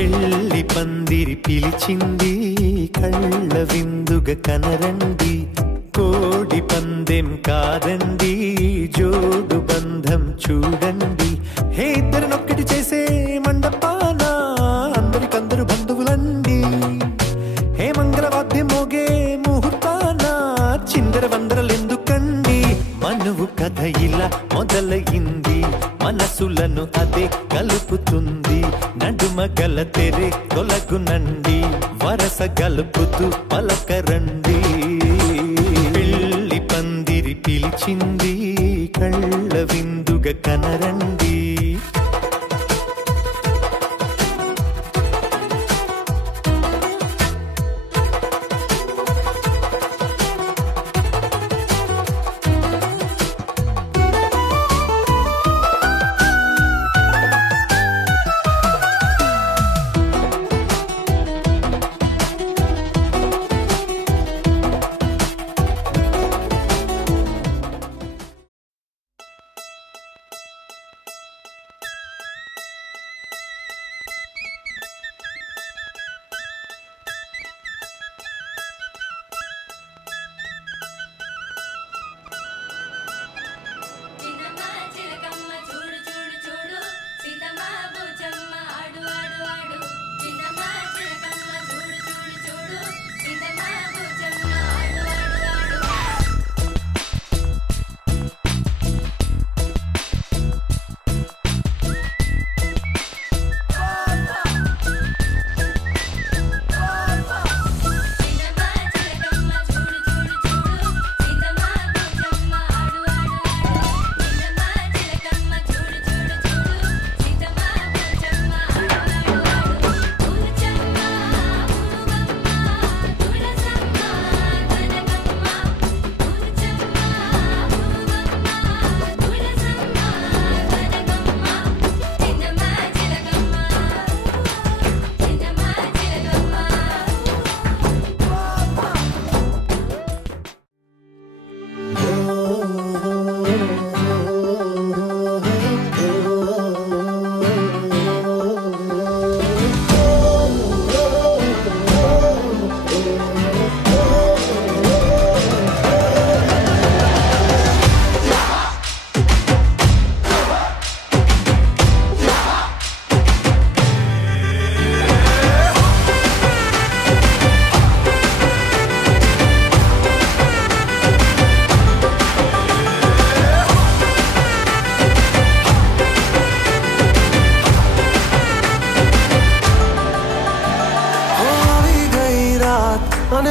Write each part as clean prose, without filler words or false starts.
పెళ్లి పందిరి పిలిచింది కళ్ళ విందుగా కనరండి కోడి పందెం కాదండి జోడు బంధం చూడండి హే ఇద్దరినొక్కటి చేసే మండపాన అందరికందరు బంధువులండి హే మంగళవాద్యం మోగే ముహూర్తాన చిందర వందరలెందుకండి మనువు కథ ఇలా మొదలయింది మనసులను అదే కలుపుతుంది నడుమ గల తెరే తొలగునండి వరస గలుపుతూ పలకరండి పెళ్లి పందిరి పిలిచింది కళ్ళ విందుగా కనరండి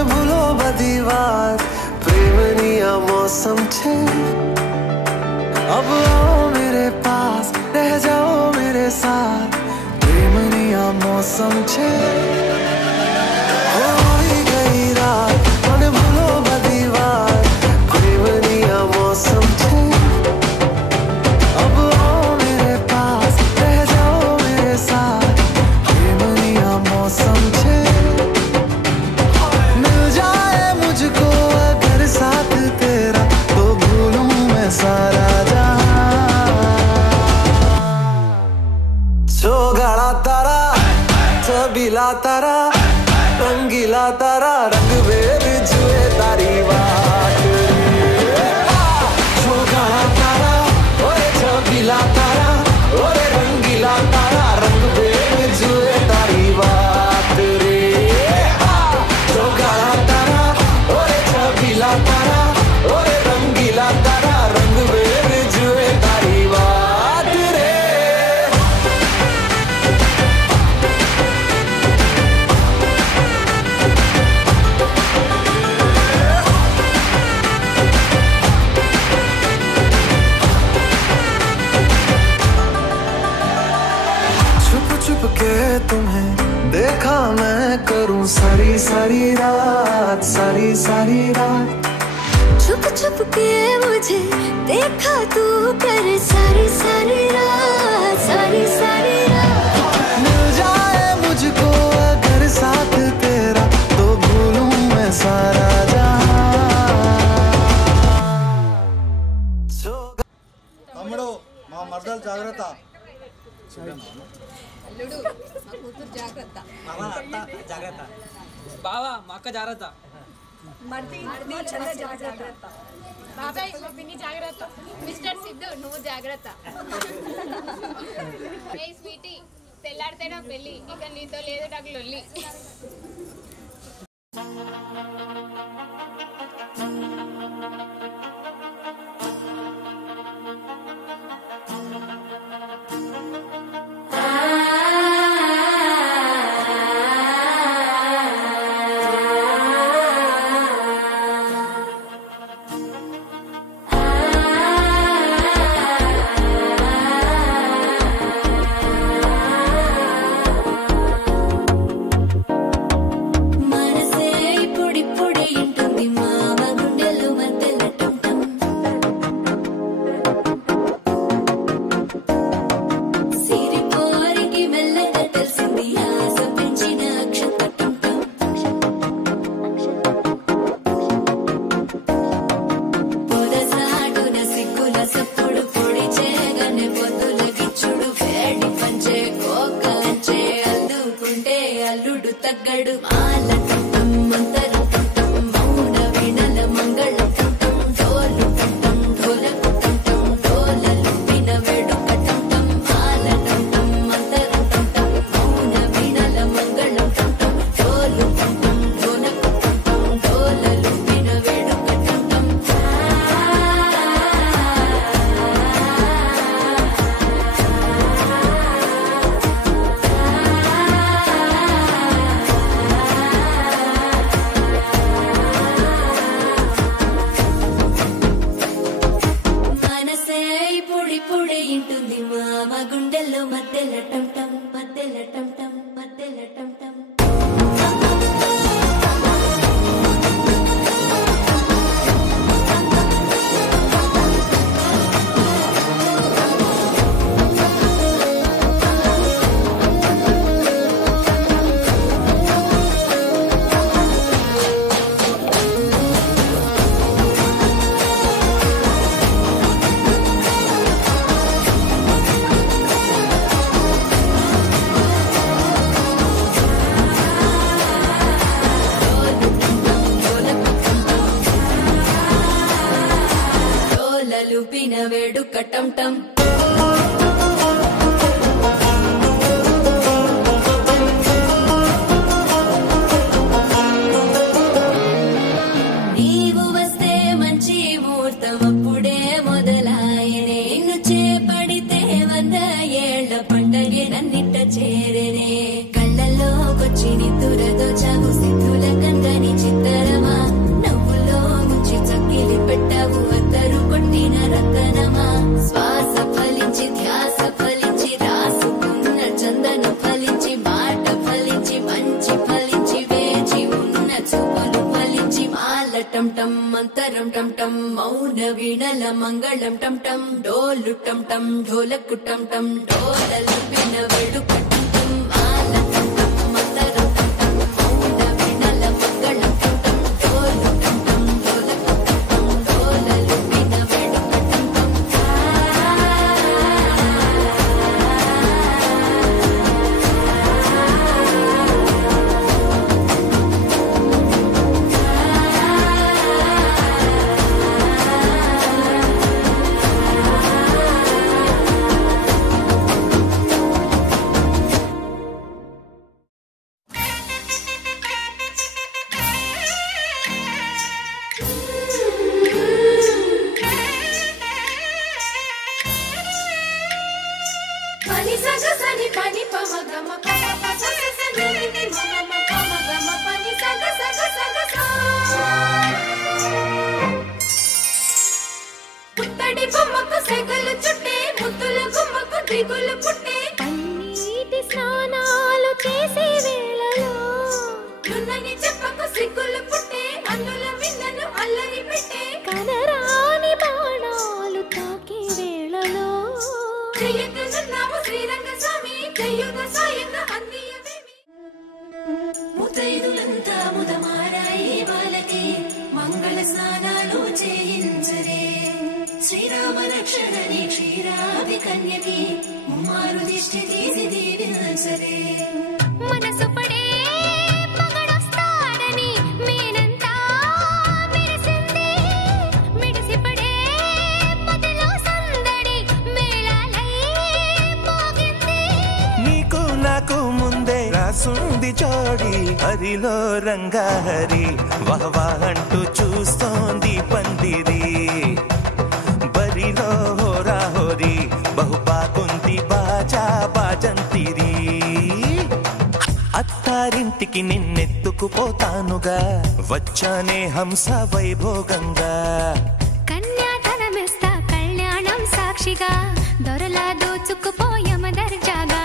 भूलो बदी बात प्रेमनिया मौसम छे अब आओ मेरे पास रह जाओ मेरे साथ प्रेमनिया मौसम छे हो गई रात भूलो बदी बात प्रेमनिया मौसम छे अब आओ मेरे पास रह जाओ मेरे साथ प्रेमनिया मौसम छे साथ तेरा तो भूलूं मैं सारा जहां तारा छबीला तारा रंगीला तारा रंग बेर जुए तारी बात छोगाड़ा तारा ओए छबीला तारा ओए रंगीला तारा रंग बेर जुए तारी बात रे छोगाड़ा तारा ओए छबीला तारा ओए रंगीला तारा रंग बेर जुए तारी बात रे छुप छुप के तुम्हें देखा मैं करूं सारी सारी रात सारी सारी रात छुप छुप के मुझे देखा तू कर सारी सारी रात सारी सारी रात मिल जाए मुझको अगर साथ तेरा तो भूलूं मैं सारा తమ్ముడు మా మర్దలు జాగ్రత్త అల్లుడు మా కూతురు జాగ్రత్త జాగ్రత్త బావా మా అక్క జాగ్రత్త జాగ్రత్త బాబాయ్ మా పిన్ని జాగ్రత్త మిస్టర్ సిద్ధు నువ్వు జాగ్రత్త ఏ స్వీటీ తెల్లాడితే నా పెళ్ళి ఇక నీతో లేదు నాకు లొల్లి మంగళం టం టం డోలు టం టం ఢోలకు టం టం డోలలు విన వేడుక టం టం మాల టం టం మంతరం టం టం మౌన వినల మంగళం టం టం డోలు టం టం ఢోలకు టం టం డోలలు విన వేడుక టం టం పన్నీటి స్నానాలు చేసే వేళలో నున్నని చెప్పకు సిగ్గులు పుట్టే అన్నుల మిన్నను అల్లరి పెట్టే కనరాని బాణాలు తాకే వేళలో చెయ్యతున్నాము శ్రీరంగ స్వామి చెయ్యుగ సాయంగా అందియవేమి ముతైదులంతా ముదమారాయి వాళ్ళకి మంగళ స్నానాలు చేయించరే శ్రీరామ రక్షణని క్షీరాభి కన్యకి ముమ్మారు దిష్టి తీసి దీవించరే మనసు బరిలో రంగాహరి వహవా అంటూ చూస్తోంది పందిరి బరిలో హోరా హోరి బహుబాగుంది బాజా బాజంతిరి అత్తారింటికి నిన్నెత్తుకుపోతానుగా వచ్చానే హంస వైభోగంగా కన్యాధనమిస్తా కళ్యాణం సాక్షిగా దొరలా దోచుకుపోయమ దర్జాగా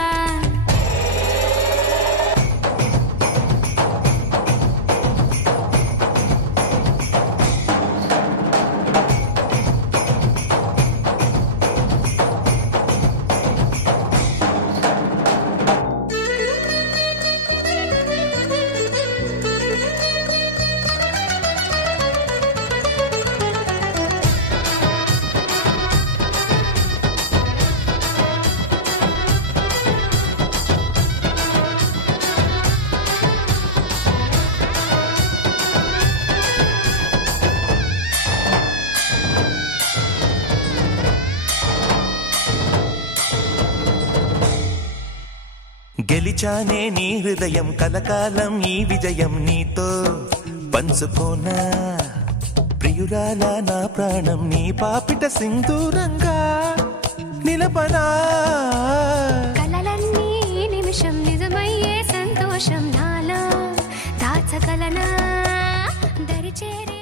గెలిచానే నీ హృదయం కలకాలం ఈ విజయం నీతో పంచుకోనా ప్రియురాలా నా ప్రాణం నీ పాపిట సింధూరంగా నిలపనా కలలన్నీ నిమిషం నిజమయ్యే సంతోషం నాలో దాచగలనా దరిచేరే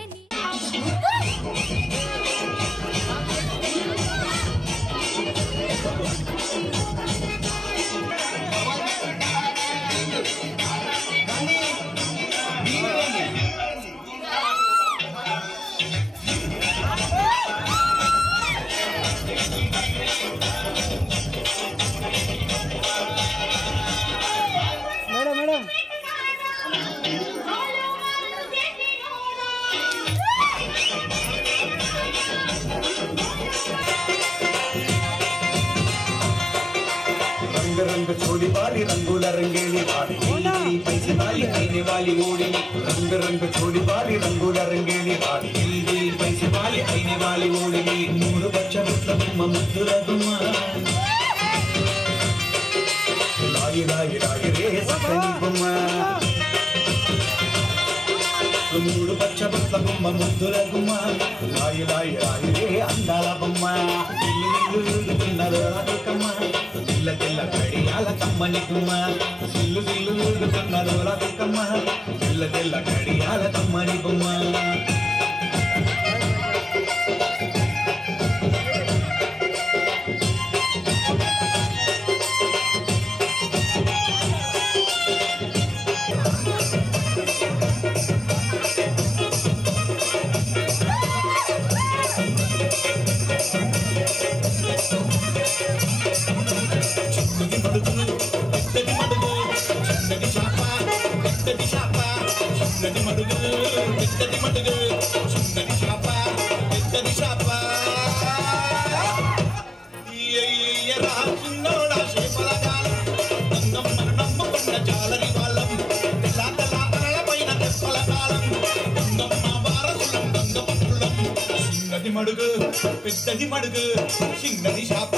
रंग छोड़ी वाली रंगोला रंगेली वाली पैसे वाली आईने वाली ओड़ी रंग छोड़ी वाली रंगोला रंगेली वाली पैसे वाली आईने वाली ओड़ी मूड बच्चा मुद्दुम मुद्दुरदुम लागी लागी लागी रे सकनी बुम మూడు పచ్చ బుట్ల బొమ్మ ముద్దుల గుమ్మ లాయి లాయి లాయి రే అందాల బొమ్మ ఇల్లు రాధికమ్మ తెల్ల తెల్ల గడియాల కమ్మని గుమ్మ సిల్లు సిల్లు రాధికమ్మ తెల్ల తెల్ల గడియాల కమ్మని బొమ్మ మడుగు పెద్దది మడుగు చిన్నది శాప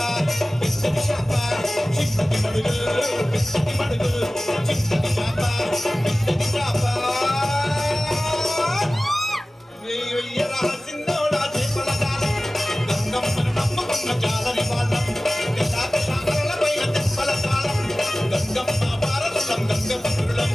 పెద్దది శాప చిన్నది మడుగు పెద్దది మడుగు చిన్నది శాప పెద్దది శాప చిన్నోడా చేపల కాలం గంగమ్మను నమ్మకున్న జాలరి వాళ్ళం శాపల పైన తెప్పల కాలం గంగమ్మ భారతులం గంగపురం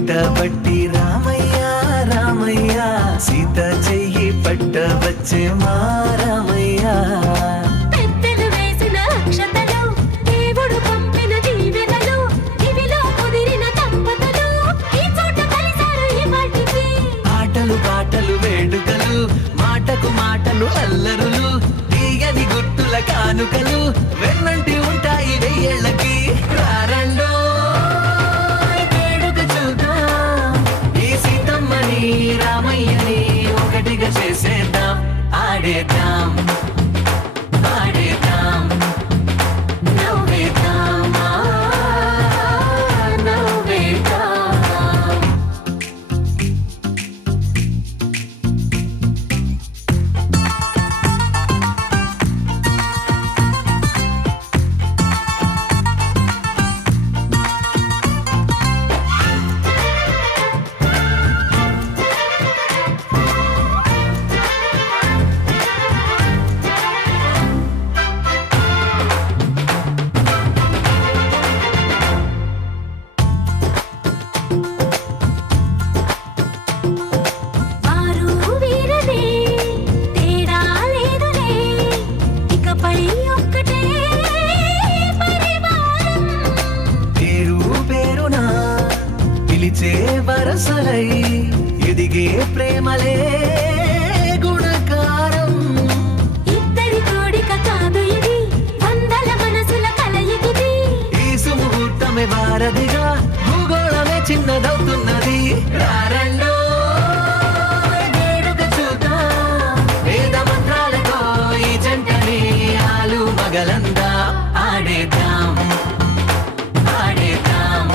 పట్టబట్టి రామయ్య రామయ్య సీత చెయ్యి పట్టవచ్చే మా రామయ్య పెద్దలు వేసిన అక్షతలు దేవుడు పంపిన దీవెనలు ఇవిలో కుదిరిన దంపతులు ఈ చోట కలిసారు ఈ వాటికి ఆటలు పాటలు వేడుకలు మాటకు మాటలు అల్లరులు తీయని గుర్తుల కానుకలు వెన్నంటి ఉంటాయి వెయ్యేళ్ళకి రారండో రామయ్యని ఒకటిగా చేసేద్దాం ఆడేద్దాం ఆడేద్దాం నవ్వేద్దాం నవ్వేద్దాం వరసలై ఎదిగే ప్రేమలే గుణకారం ఇద్దరి కోడిక కాదు ఇది వందల మనసుల కలయికిది ఈ సుముహూర్తమే వారధిగా భూగోళమే చిన్నదవుతున్నది రారండో వేడుక చూద్దాం వేద మంత్రాలతో ఈ జంటని ఆలు మగలందా ఆడేద్దాం ఆడేద్దాం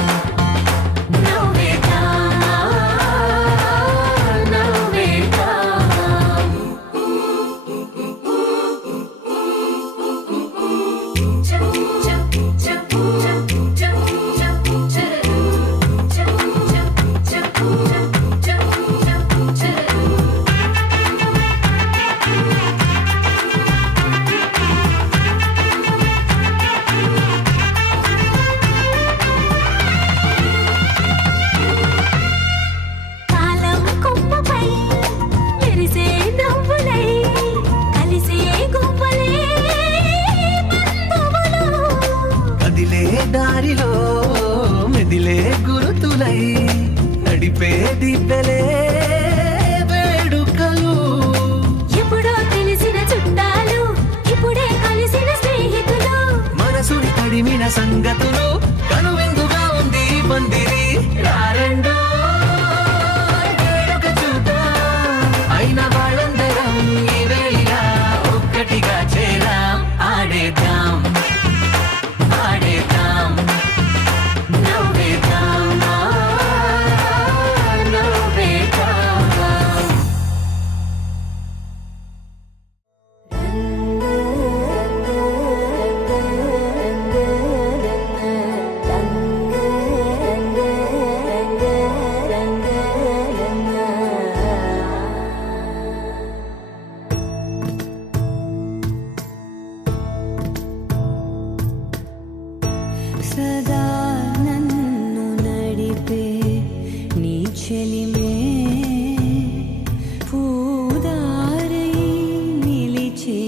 కదిలే గురుతులై నడిపే దివ్యలే వేడుకలు. ఎప్పుడో తెలిసిన చుట్టాలు ఇప్పుడే కలిసిన స్నేహితులు, మనసుని తడిమిన సంగతులు కనువిందుగా ఉంది పందిరి. రారెండో వేడుక చూద్దాం, అయిన వాళ్ళందరం ఈ వేళ ఒక్కటిగా చేరాం. ఆడేద్దాం ఆడేద్దాం నవ్వేద్దాం నవ్వేద్దాం. సదా నన్ను నడిపే నీ చెలిమే పూదారై నిలిచే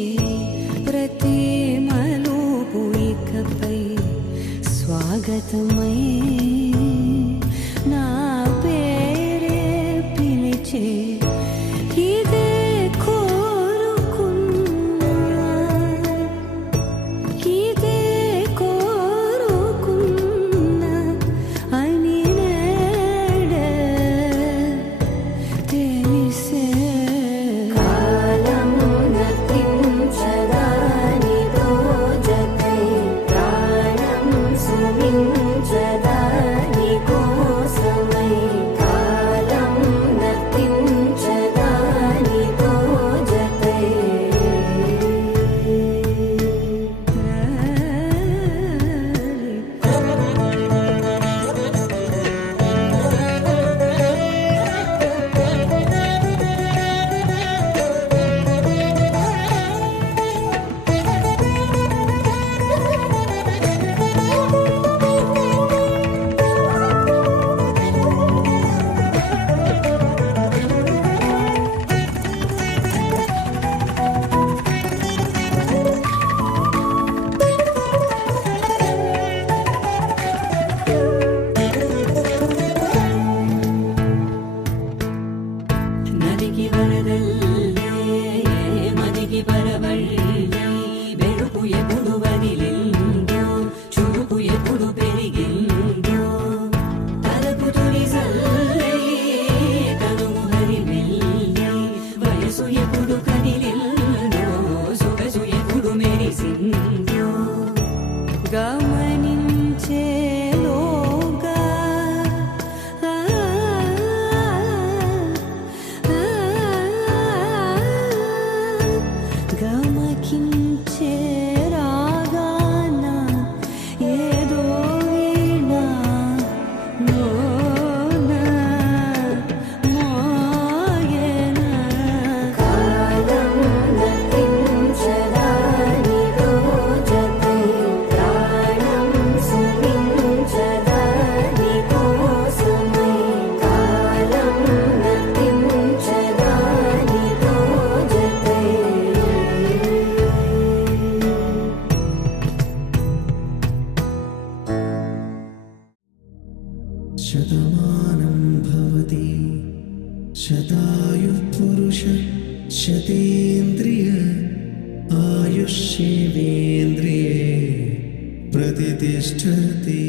ప్రతి మలుపు ఇకపై స్వాగతమై నా పేరే పిలిచే ఇదే కోరుకున్నా ఇదే కోరుకున్నా అని నేడే తెలిసే. కాలం నతించదానిదో జతై ప్రాణం సుమించదాని కోసమై. కాలం నతించదానిదో జతై నదికి వరదల్లే మదికి పరవళ్ళే వెలుపు ఎప్పుడు వదిలిందో చురుకు ఎప్పుడు పెరిగిందో తలపు తొలి సల్లే తనువు హరిమెల్లే వయసు ఎప్పుడు కదిలిందో సొగసు ఎప్పుడు మెరిసిందో గమనించేలోగా గమకించే రాగాన ఏదో వీణా మోనా మోయేనా. కాలం నతించదానిదో జతై ప్రాణం సుమించదాని కోసమై. కాలం నతించదానిదో జతై శతమానం భవతి శతాయుః పురుష శతేంద్రియ ఆయుష్యేవేంద్రియే ప్రతిష్టతి.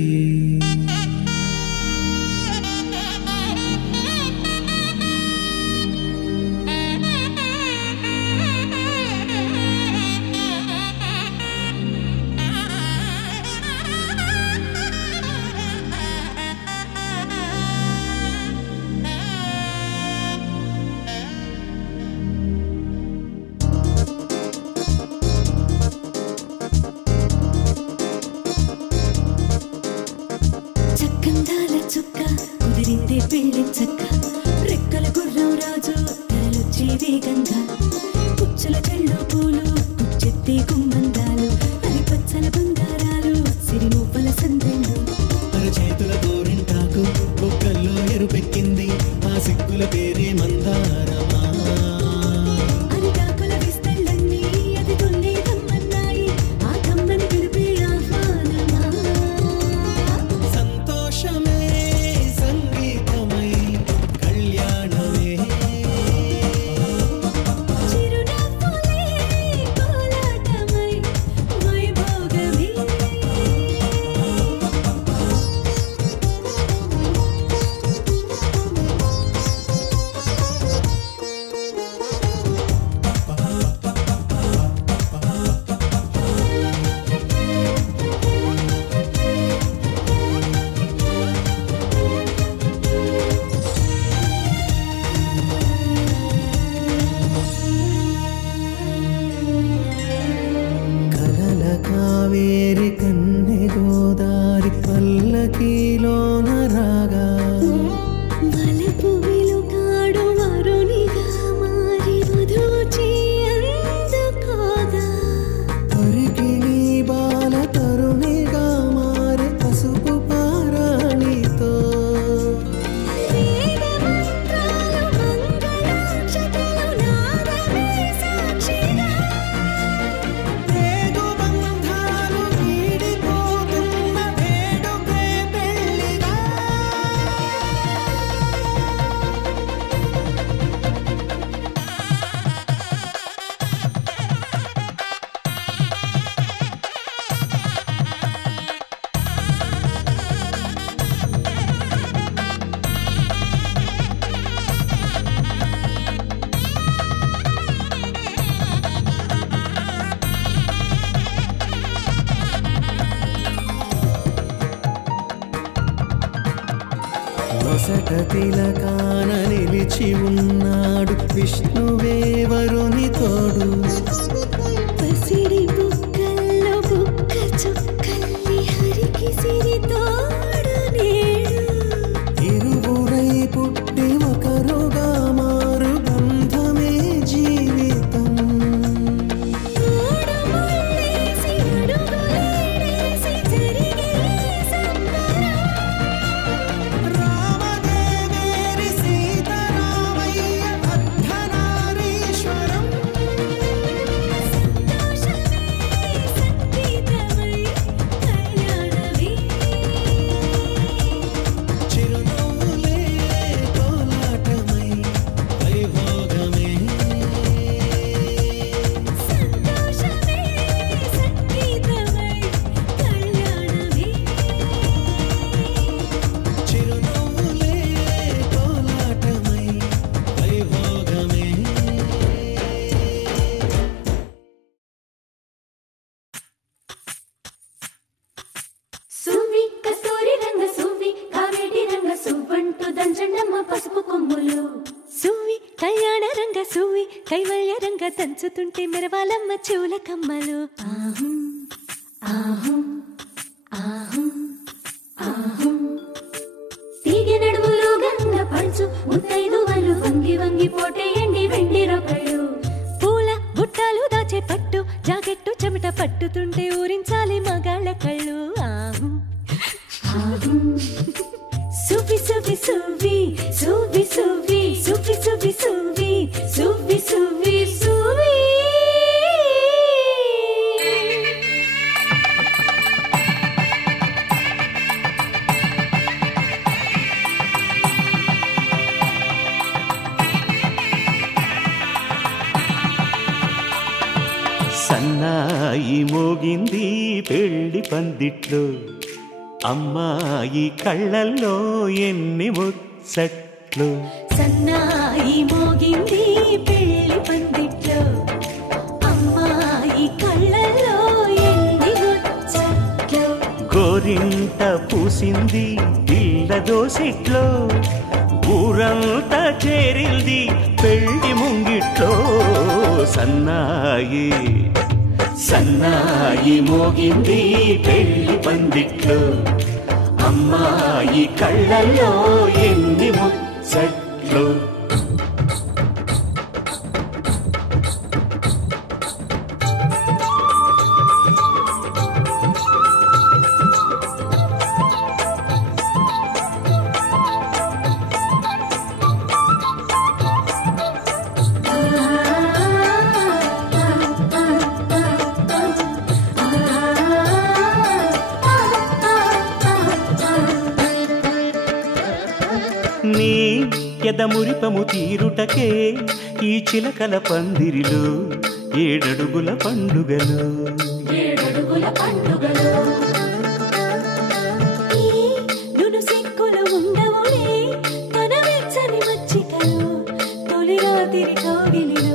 చక్కందాల చుక్క కుదిరిందే పెళ్లి చక్క రెక్కల గుర్రం రాజు తరలొచ్చే వేగంగా పుచ్చుల కళ్ళు పూలు పుచ్చెత్తే గుమ్మందాలు అది పచ్చల బంగారాలు సిరి మువ్వల సందెళ్ళు. అరచేతుల గోరింటాకు బొక్కల్లో ఎరుపెక్కింది ఆ సిగ్గుల పేరే మందారమా. అరిటాకుల విస్తళ్ళన్నీ అది తొల్లి రమ్మన్నాయి ఆ కమ్మని పిలిపే ఆహ్వానమా. సంతోష సంతోషమే సంగీతమై కళ్యాణమే చిరునవ్వులే కోలాటమై వైభోగమే కలల కావేరి కన్నె గోదారి పల్లకీలోన రాగా వలపు వెలుగాడు వరునిగా మారి వధూచి అందుకోగా పరికిణి బాల తరుణిగా మారి పసుపు పారాణితో వేద మంత్రాలు మంగళాక్షతలు నాదమే సాక్షిగా రేగు బంధాలు వీడిపోతున్న వేడుకే పెళ్ళిగా వసట తిలకాన నిలిచి ఉన్నాడు విష్ణువే వరుని తోడు పసిడి బుక్కల్లో బుక్క చుక్కల్లి హరికి సిరి తోడు నేడు ఇరువురై పుట్టి ఒకరుగా మారు బంధమే జీవితం మూడు ముళ్ళేసి అడుగులేసి జరిగే సంబరం రామదేవేరి సీతారామయ్య అర్ధనారీశ్వరం సంతోషమే సంగీతమై కళ్యాణమే చిరునవ్వులే కోలాటమై వైభోగమే సంతోషమే సంగీతమై కళ్యాణమే చిరునవ్వులే కోలాటమై వైభోగమే సువ్వి కస్తూరి రంగ సువ్వి కావేటి రంగ సువ్వంటూ దంచండమ్మ పసుపు కొమ్ములు సువ్వి కళ్యాణ రంగ సువ్వి కైవల్య రంగ దంచుతుంటే మెరవాలమ్మ చెవుల కమ్మలు ఆహుం ఆహుం ఆహుం ఆహుం తీగె నడుములు గంగ పంచు ముత్తైదువలు వంగి వంగి పోటేయండి వెండి రొకళ్ళు పూల బుట్టాలు దాచే పట్టు జాకెట్టు చెమట పట్టుతుంటే ఊరించాలి మగాళ్ళ కళ్ళు ఆహుం ఆహుం సువ్వి సువ్వి సువ్వి సువ్వి సువ్వి సువ్వి సువ్వి సువ్వి సువ్వి సువ్వి సువ్వి సన్నాయి మోగింది పెళ్లి పందిట్లో అమ్మాయి కళ్ళల్లో ఎన్ని ముచ్చట్లు సన్నాయి మోగింది పెళ్లి పందిట్లో అమ్మాయి కళ్ళల్లో ఎన్ని ముచ్చట్లు గోరింట పూసింది పిల్ల దోసిట్లో ఊరంతా చేరింది పెళ్లి ముంగిట్లో సన్నాయి సన్నాయి మోగింది పెళ్లి పందిట్లో అమ్మాయి కళ్ళల్లో ఎన్ని ముచ్చట్లు నీ ఎదమురిపము తీరుటకే ఈ చిలకల పందిరిలో ఏడడుగుల పండుగలు ఏడడుగుల పండుగలు ఈ నును సిక్కులు ఉండవులే తన వెచ్చని మచ్చికలు తొలి రాత్రి కోగిలిలో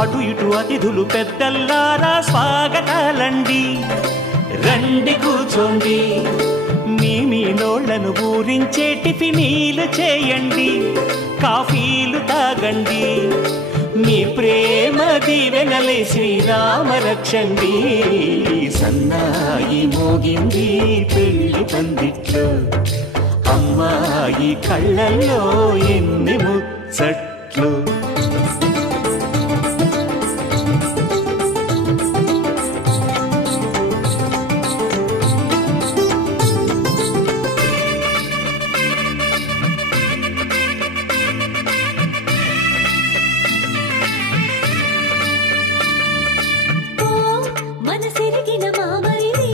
అటు ఇటు అతిథులు పెద్దల్లారా స్వాగతాలండి రండి కూర్చోండి మీ నోళ్లను ఊరించే టిఫినీలు చేయండి కాఫీలు తాగండి మీ ప్రేమ దీవెనలే శ్రీరామ రక్షండి సన్నాయి మోగింది పెళ్లి పందిట్లో అమ్మాయి కళ్ళల్లో ఎన్ని ముచ్చట్లు మనసిరిగిన మామరిది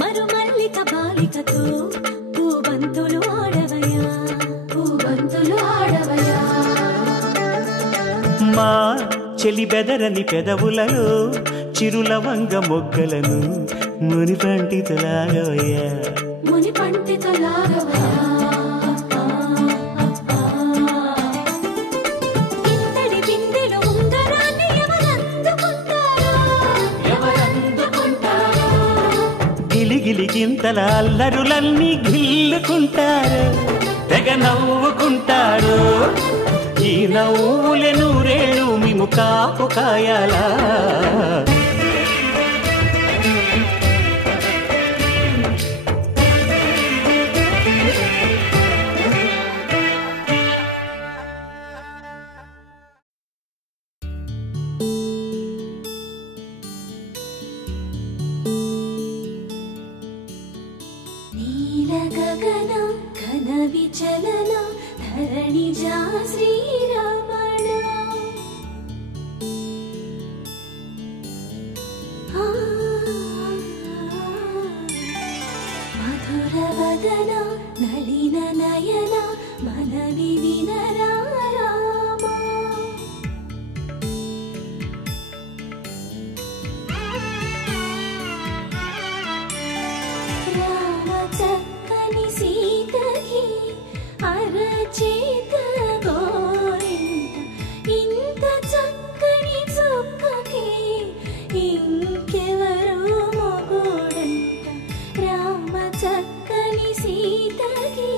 మరుమల్లిక బాలికతో పూబంతులు ఆడవయా మా చెలి బెదరని పెదవులలో చిరులవంగ మొగ్గలను మునిపంటితో లాగవయ్యా ఇంతడి బిందెలో ఉంగరాన్ని ఎవరందుకుంటారో గిలిగిలి గింతల అల్లరులన్నీ గిల్లుకుంటారు తెగ నవ్వుకుంటారు ఈ నవ్వులే నూరేళ్ళు మేము కాపు కాయాలా నీల గగన ఘన విచలన ధరణిజా శ్రీరమణ మధుర వదన నళిన నయన మనవి వినరా రామా రామ చక్కని సీతకి అరచేత గోరింట ఇంత చక్కని చుక్కకి ఇంకెవరు మొగుడంట రామ చక్కని సీతకి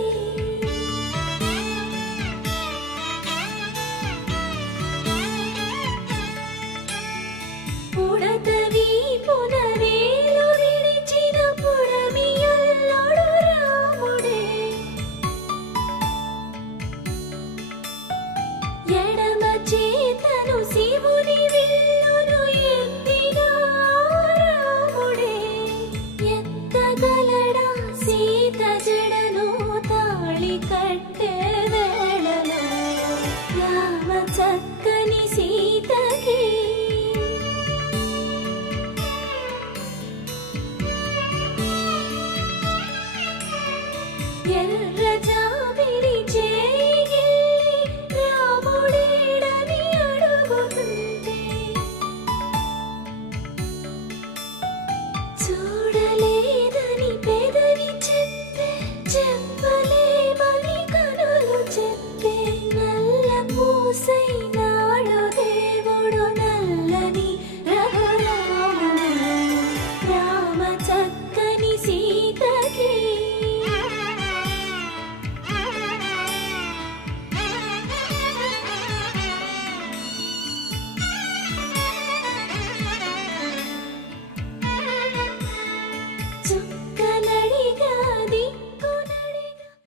పుడత వీపున వేలు విడిచిన పుడమియల్లుడు రాముడే ఎడమ చేతను శివుని విల్లును ఎత్తిన రాముడే ఎత్తగలడా సీత జడను తాళి కట్టే వేళలో రామ చక్కని సీతకి ఎర్ర